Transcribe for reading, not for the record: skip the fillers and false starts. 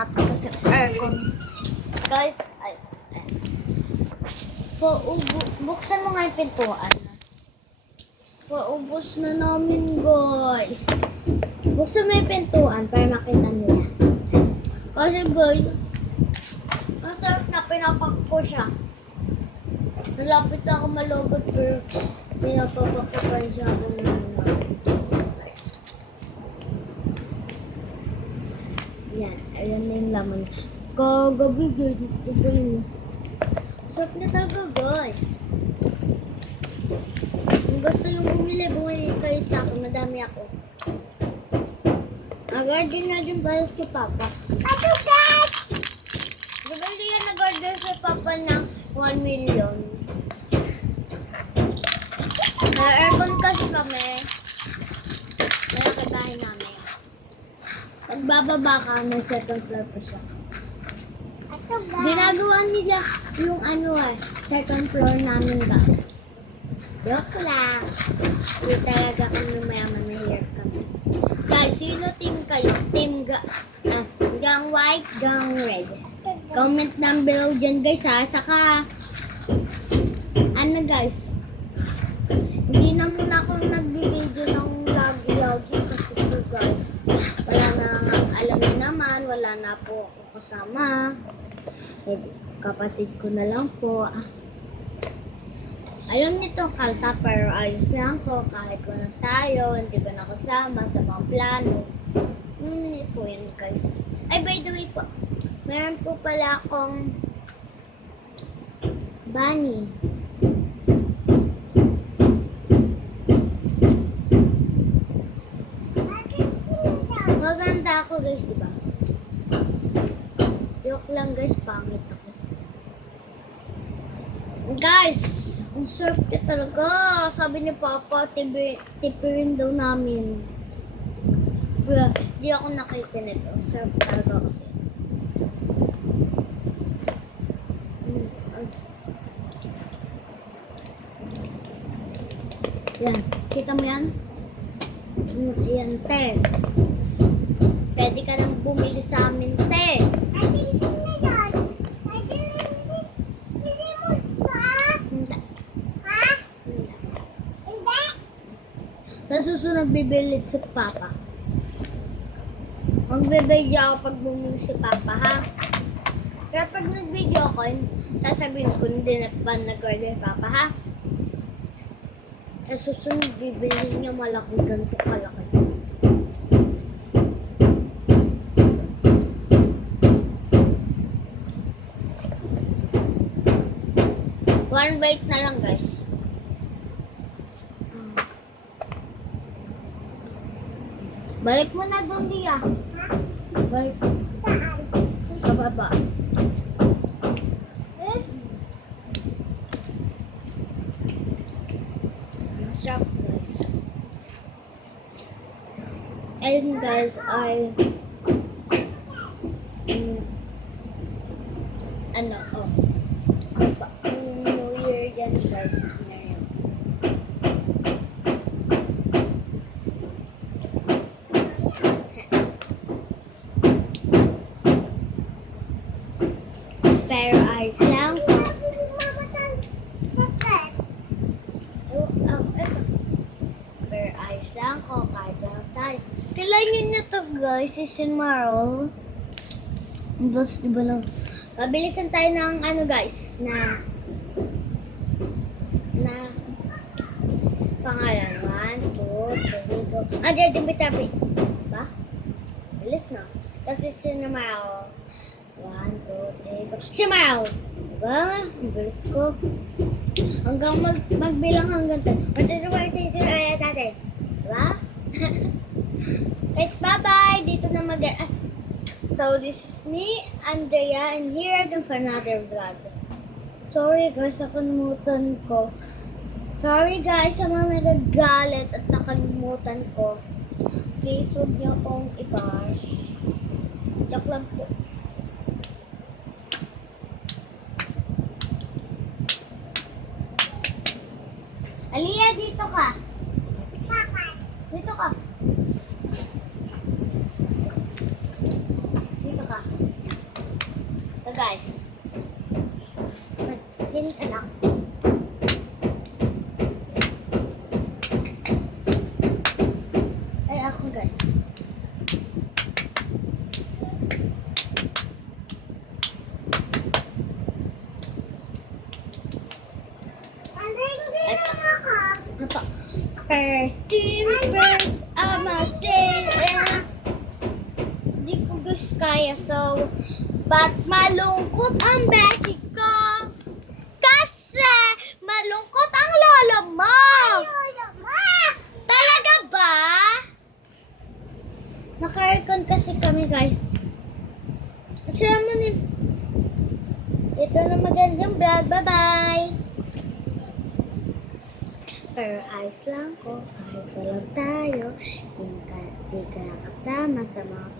natin kasi aircon. Guys, buksan mo nga yung pintuan. Paubos na namin, guys. Buksan mo yung pintuan para makita niya. Kasi guys, masarap na pinapak ko siya. Nalapit na ako malobot pero pinapapak ko pa rin siya habang guys. Yan, ayan na yung laman. Kagabi guys, sarap na talaga guys. Kung gusto yung bumili kayo sa akin, madami ako. Nag-order na din para kay Papa. Ato guys! Bumili yan nag-order kay Papa ng 1 million. Na-aircon kasi kami. Kaya bahay namin. Pagbababa ka, may second floor pa siya. Ginagawa nila yung second floor namin guys. Joke lang. Hindi talaga kami mayaman, mahirap kami. Guys, sino team kayo? Team gang white, gang red. Comment down below dyan guys ha. Saka, guys, hindi na muna ako nag-video ng lagi kasi po guys. Wala na, alam niyo naman, wala na po ako kasama. Kapatid ko na lang po. Alam nito kalta pero ayos lang ko kahit wala tayo, hindi ko na kasama sa mga plano. Hindi po yun guys. Ay by the way po, meron po pala akong bunny. Maganda ako guys, diba? Joke lang guys, pangit ako. Guys, ang sarap niya talaga. Sabi ni Papa, tipirin daw namin. Di ako nakikinig. Ang sarap talaga kasi. Yan. Kita mo yan? Yan, te. Pwede ka nang bumili sa amin, te. Sa susunod bibili si Papa. Magbibideo ako pag bumili si Papa, ha? Kaya pag nag-video ako, sasabihin ko hindi na pa nag-order Papa, ha? Sa susunod bibili niya malaki ganito kalaki. One bite na lang guys. Balik mo na doon, Lia. Balik. Sa baba. Masarap, guys. Ayun, guys, New Year yan, guys. Pero ayos lang po. Pero ayos lang ko. Kahit lang tayo. Kailangan nyo to guys. Si Sinmaro. Tapos diba lang. Pabilisan tayo ng guys. Na pangalan. 1, 2, 3, go. Jump-tabi. Diba? Bilis na. Tapos si Sinmaro. 1, 2, 3, go. Simaraw! Diba? Ang bilis ko. Hanggang magbilang hanggang 10. 1, 2, 3, 4, 5, 6, 7, 8, 9, 10. Diba? Guys, bye-bye! Dito na So, this is me, Andrea, and here again for another vlog. Sorry guys, nakalimutan ko. Sorry guys sa mga nagagalit at nakalimutan ko. Please, huwag niyo akong i-bash. Joke lang po. Aliyah, dito ka. Bakit? Dito ka. Dito ka. Yan, anak. Ay, ako guys. Ito. Ito. First thing first, I'ma say and di ko gusto kaya so ba't malungkot ang beshi ko? Kasi malungkot ang lolo mo! Talaga ba? Naka-aircon kasi kami guys. Kasi naman eh. Ito na magandang vlog. Bye-bye! Pero ayos lang ko kahit walang tayo. Di ka nakasama sa mga